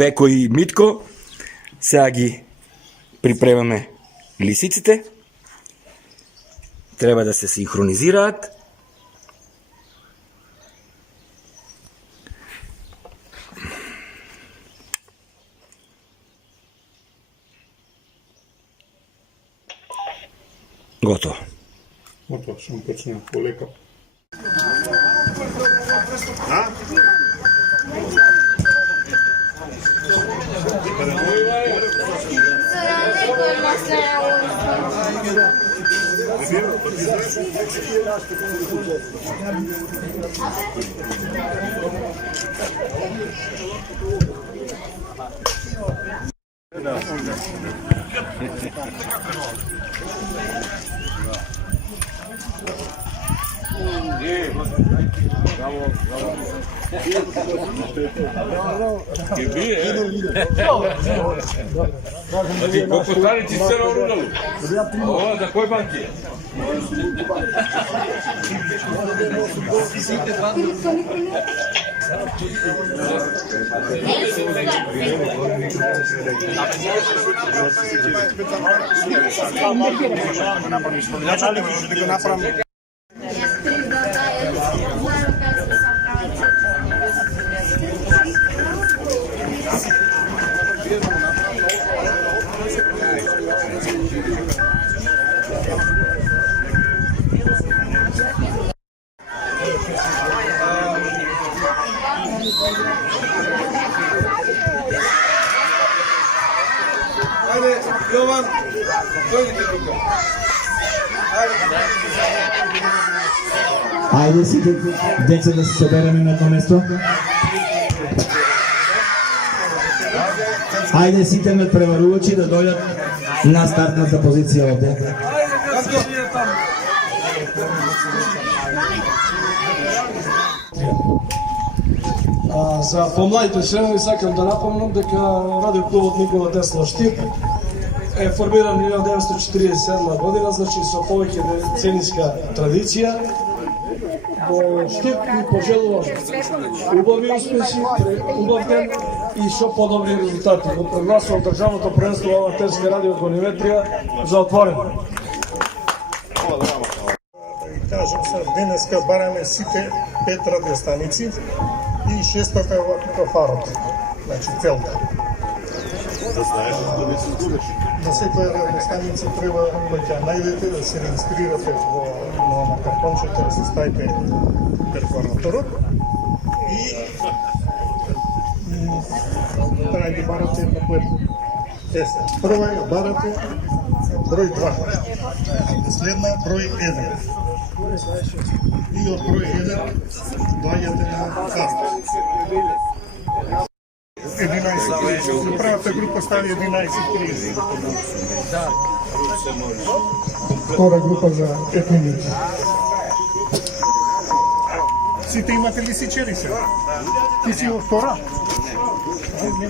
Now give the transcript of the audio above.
Пеко и Митко. Сега ги припреваме лисиците. Трябва да се синхронизираат. Готово. Готово, ще му почнем полека. Колко стане ти се наурудало? Ова, за кој банк е? Ajde, Jovan, dođite tuka. Айде всички деца да се съберем на едно место. Айде сите ме преварувачи да дойдат на стартната позиция овде. За помладите членови сакам да напомнам дека радиоклубот Никола Тесла Штип е формиран 1947 година, значи со повеќе децениска традиција. Во Штип ни пожелувам убави успехи, убав ден и што подобри резултати. Го прогласувам државното првенство во аматерска радиогониметрија за отворено. Кажем се, денеска бараме сите 5 радиостаници и 600 е кафарот. Значи целта. Да знаеш да не се изгубиш. На секоја радиостаница треба да најдете, да се регистрирате на картончето, да се ставите перфораторот и трябва да барате на което. Прва е барате број 2, следна број 1. И од број 1 доаѓате на карта. 11:30. Првата група стави 11:30. Втора група за 5 минути. Сите имате ли сичери се? Ти си во втора? Не.